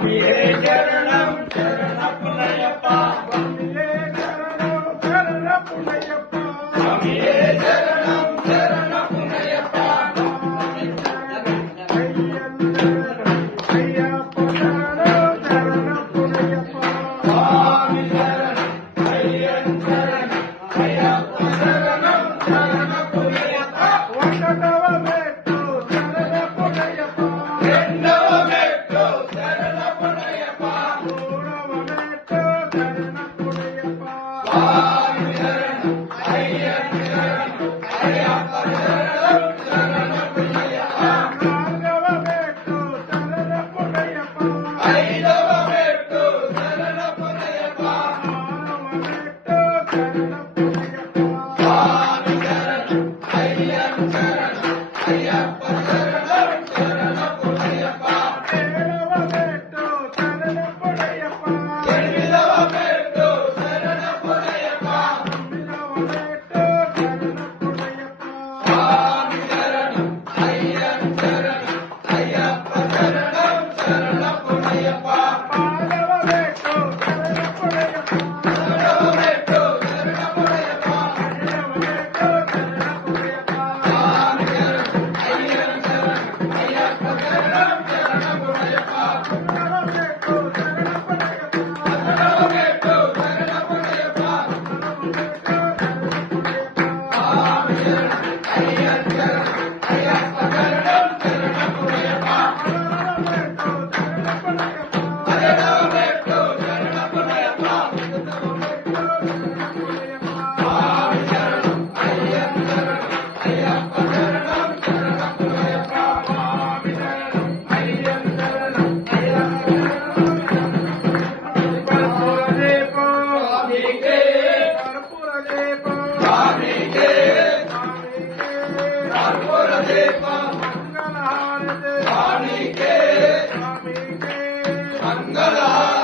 స్వామియే శరణం శరణపునయ్యప్ప స్వామియే శరణం శరణపునయ్యప్ప స్వామి శరణం అయ్యన్ శరణం అయ్యప్ప శరణం శరణపునయ్యప్ప ఒకటవ మెట్టు శరణపునయ్యప్ప రెండవ మెట్టు శరణపునయ్యప్ప మూడవ మెట్టు శరణపునయ్యప్ప స్వామి శరణం అయ్యన్ శరణం అయ్యప్ప శరణం శరణపునయ్యప్ప నాలుగవ మెట్టు శరణపునయ్యప్ప ఐదవ మెట్టు శరణపునయ్యప్ప ఆరవ మెట్టు శరణపునయ్యప్ప స్వామి శరణం అయ్యన్ శరణం అయ్యప్ప శరణం శరణపునయ్యప్ప ఏడవ మెట్టు శరణపునయ్యప్ప ఎనిమిదవ మెట్టు శరణపునయ్యప్ప తొమ్మిదవ మెట్టు శరణపునయ్యప్ప స్వామి శరణం అయ్యన్ శరణం అయ్యప్ప శరణం శరణపునయ్యప్ప